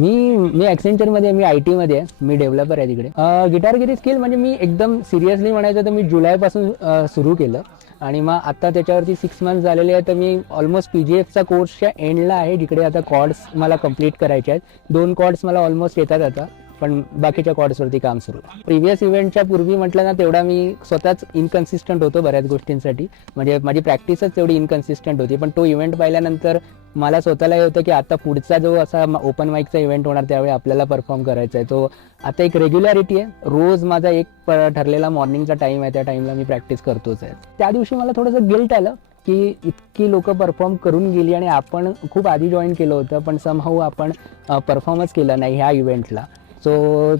मी मी ॲक्सेंचरमध्ये मी I टीमध्ये आहे. मी developer आहे तिकडे. गिटारगिरी स्किल म्हणजे मी एकदम सिरियसली म्हणायचं तर मी जुलैपासून सुरू केलं. आणि मग आता त्याच्यावरती सिक्स मंथ झालेले आहे तर मी ऑलमोस्ट पी जी एफचा कोर्सच्या एंडला आहे जिकडे आता कॉर्ड्स मला कंप्लीट करायचे आहेत. दोन कॉर्ड्स मला ऑलमोस्ट येतात आता. पण बाकीच्या कॉर्ड्सवरती काम सुरू. प्रिव्हियस इव्हेंटच्या पूर्वी म्हटलं ना तेवढा मी स्वतःच इनकन्सिस्टंट होतो बऱ्याच गोष्टींसाठी. म्हणजे माझी प्रॅक्टिसच तेवढी इनकन्सिस्टंट होती. पण तो इव्हेंट पाहिल्यानंतर मला स्वतःला हे होतं की आता पुढचा जो असा ओपन माईकचा इव्हेंट होणार त्यावेळी आपल्याला परफॉर्म करायचा आहे. तो आता एक रेग्युलॅरिटी आहे. रोज माझा एक ठरलेला मॉर्निंगचा टाइम आहे. त्या टाईमला मी प्रॅक्टिस करतोच आहे. त्या दिवशी मला थोडंसं गिल्ट आलं की इतकी लोक परफॉर्म करून गेली आणि आपण खूप आधी जॉईन केलं होतं पण समहाऊ आपण परफॉर्मच केलं नाही ह्या इव्हेंटला सो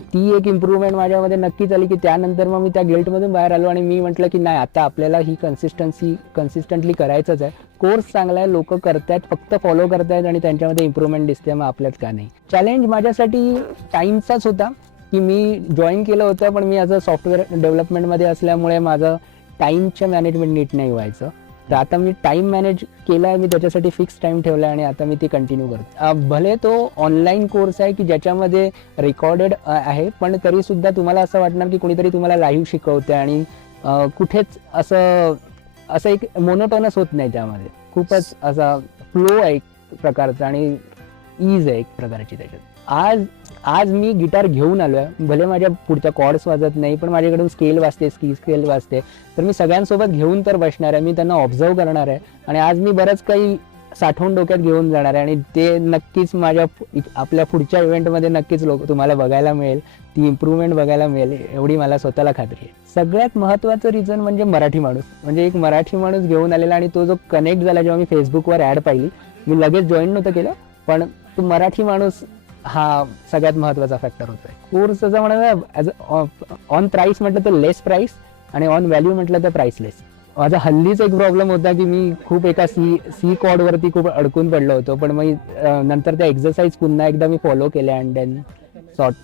ती एक इम्प्रूव्हमेंट माझ्यामध्ये नक्कीच आली की त्यानंतर मग मी त्या गिल्टमधून बाहेर आलो आणि मी म्हटलं की नाही आता आपल्याला ही कन्सिस्टन्सी कन्सिस्टंटली करायचंच आहे. कोर्स चांगला आहे लोक करतायत फक्त फॉलो करतायत आणि त्यांच्यामध्ये इम्प्रूव्हमेंट दिसते मग आपल्यात का नाही? चॅलेंज माझ्यासाठी टाईमचाच होता की मी जॉईन केलं होतं पण मी ॲज अ सॉफ्टवेअर डेव्हलपमेंटमध्ये असल्यामुळे माझं टाईमचं मॅनेजमेंट नीट नाही व्हायचं. तर आता मी टाइम मॅनेज केला आहे मी त्याच्यासाठी फिक्स टाइम ठेवला आहे आणि आता मी ती कंटिन्यू करतो भले तो ऑनलाईन कोर्स आहे की ज्याच्यामध्ये रेकॉर्डेड आहे पण तरीसुद्धा तुम्हाला असं वाटणार की कोणीतरी तुम्हाला लाईव्ह शिकवते आणि कुठेच असं असं एक मोनोटोनस होत नाही त्यामध्ये. खूपच असा फ्लो आहे एक प्रकारचा आणि ईज आहे एक प्रकारची त्याच्यात. आज आज मी गिटार घेऊन आलो आहे भले माझ्या पुढच्या कॉर्ड्स वाजत नाही पण माझ्याकडून स्केल वाजते स्की स्केल वाजते. तर मी सगळ्यांसोबत घेऊन तर बसणार आहे. मी त्यांना ऑब्झर्व करणार आहे. आणि आज मी बरंच काही साठवून डोक्यात घेऊन जाणार आहे. आणि ते नक्कीच माझ्या आपल्या पुढच्या इव्हेंटमध्ये नक्कीच लोक तुम्हाला बघायला मिळेल. ती इम्प्रूव्हमेंट बघायला मिळेल. एवढी मला स्वतःला खात्री आहे. सगळ्यात महत्त्वाचं रिझन म्हणजे मराठी माणूस. म्हणजे एक मराठी माणूस घेऊन आलेला आणि तो जो कनेक्ट झाला जेव्हा मी फेसबुकवर ॲड पाहिली मी लगेच जॉईन नव्हतं केलं. पण तो मराठी माणूस हा सगळ्यात महत्त्वाचा फॅक्टर होतोय. कोर्स असं म्हणा ॲज ऑन प्राईस म्हटलं तर लेस प्राईस आणि ऑन व्हॅल्यू म्हटलं तर प्राईसलेस माझा हल्लीच एक प्रॉब्लेम होता की मी खूप एका सी सी कॉडवरती खूप अडकून पडलो होतो पण मग नंतर त्या एक्झरसाईज पुन्हा एकदा मी फॉलो केल्या अँड देन सॉर्ट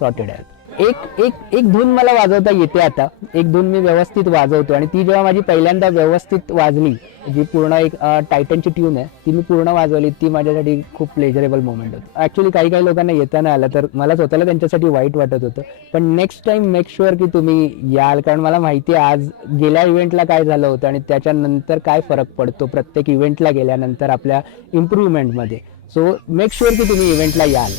सॉर्टेड आहे एक एक एक धून मला वाजवता येते आता. एक धून मी व्यवस्थित वाजवतो आणि ती जेव्हा माझी पहिल्यांदा व्यवस्थित वाजली जी पूर्ण एक टायटनची ट्यून आहे ती मी पूर्ण वाजवली ती माझ्यासाठी खूप प्लेजरेबल मोमेंट होतं. ॲक्च्युली काही काही लोकांना येताना आलं तर मला स्वतःला त्यांच्यासाठी वाईट वाटत होतं. पण नेक्स्ट टाइम मेक शुअर की तुम्ही याल कारण मला माहिती आहे आज गेल्या इव्हेंटला काय झालं होतं आणि त्याच्यानंतर काय फरक पडतो प्रत्येक इव्हेंटला गेल्यानंतर आपल्या इम्प्रूव्हमेंटमध्ये सो मेक शुअर की तुम्ही इव्हेंटला याल.